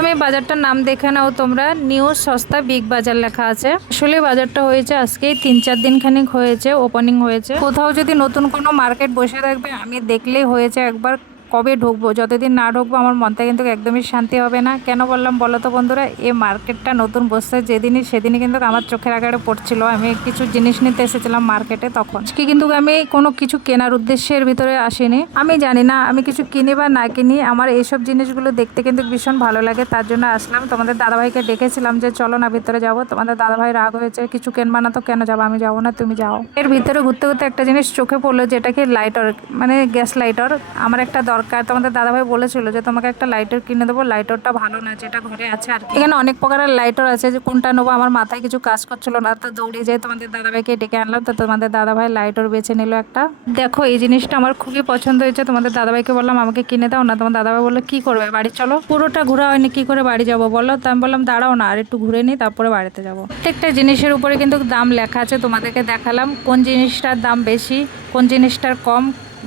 প্রথমে বাজারটার নাম দেখে নাও তোমরা, নিউ সস্তা বিগ বাজার লেখা আছে। আসলে বাজারটা হয়েছে আজকেই 3-4 দিন খানিক হয়েছে ওপেনিং হয়েছে। কোথাও যদি নতুন কোনো মার্কেট বসে থাকবে আমি দেখলেই হয়েছে একবার কবে ঢুকবো। যতদিন না ঢুকবো আমার মনটা কিন্তু একদমই শান্তি হবে না। কেন বললাম বলো তো বন্ধুরা, এই মার্কেটটা নতুন বসছে যেদিনই সেদিনই কিন্তু আমার চোখের আগারে পড়ছিল। আমি কিছু জিনিস নিতে এসেছিলাম মার্কেটে, তখন কি কিন্তু আমি কোনো কিছু কেনার উদ্দেশ্যের ভিতরে আসিনি। আমি জানি না আমি কিছু কিনি বা না কিনি, আমার এইসব জিনিসগুলো দেখতে কিন্তু ভীষণ ভালো লাগে, তার জন্য আসলাম। তোমাদের দাদাভাইকে ডেকেছিলাম যে চলো না ভিতরে যাবো, তোমাদের দাদাভাই রাগ হয়েছে, কিছু কেনবা না তো কেন যাবো, আমি যাবো না তুমি যাও। এর ভিতরে ঘুরতে ঘুরতে একটা জিনিস চোখে পড়লো, যেটা কি লাইটার, মানে গ্যাস লাইটার। আমার একটা দরকার, তোমাদের দাদাভাই বলেছিল যে তোমাকে একটা লাইটার কিনে দেবো, লাইটারটা ভালো না যেটা ঘরে আছে আর কি। এখানে অনেক প্রকারের লাইটার আছে, যে কোনটা নেবো আমার মাথায় কিছু কাজ করছিল না, তো দৌড়ে যেয়ে তোমাদের দাদাভাইকে ডেকে আনলাম। তো তোমাদের দাদাভাই লাইটার বেছে নিল একটা। দেখো এই জিনিসটা আমার খুবই পছন্দ হয়েছে, তোমাদের দাদাভাইকে বললাম আমাকে কিনে দাও না, তোমার দাদাভাই বললো কি করবে বাড়ি চলো। পুরোটা ঘোরা হয়নি, কি করে বাড়ি যাবো বলো। তো আমি বললাম দাঁড়াও না আর একটু ঘুরে নিই তারপরে বাড়িতে যাবো। প্রত্যেকটা জিনিসের উপরে কিন্তু দাম লেখা আছে, তোমাদেরকে দেখালাম কোন জিনিসটার দাম বেশি, কোন জিনিসটার কম,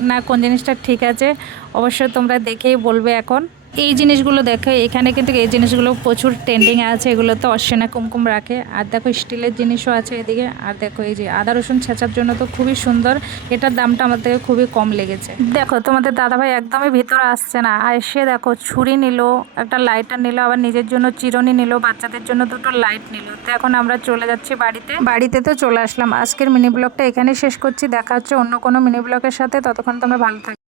না কোন জিনিসটা ঠিক আছে। অবশ্যই তোমরা দেখেই বলবে। এখন এই জিনিসগুলো দেখো, এখানে কিন্তু এই জিনিসগুলো প্রচুর ট্রেন্ডিং আছে, এগুলো তো অর্চনা কুমকুম রাখে। আর দেখো স্টিলের জিনিসও আছে এদিকে। আর দেখো এই যে আদা রসুন ছেঁচার জন্য তো খুবই সুন্দর, এটার দামটা আমার থেকে খুবই কম লেগেছে। দেখো তোমাদের দাদাভাই একদমই ভিতরে আসছে না, আর সে দেখো ছুরি নিল, একটা লাইটার নিল, আবার নিজের জন্য চিরুনি নিল, বাচ্চাদের জন্য দুটো লাইট নিল। তো এখন আমরা চলে যাচ্ছি বাড়িতে তো চলে আসলাম। আজকের মিনি ব্লগটা এখানেই শেষ করছি, দেখা হচ্ছে অন্য কোনো মিনি ব্লগের সাথে। ততক্ষণ তোমরা ভালো থাকো।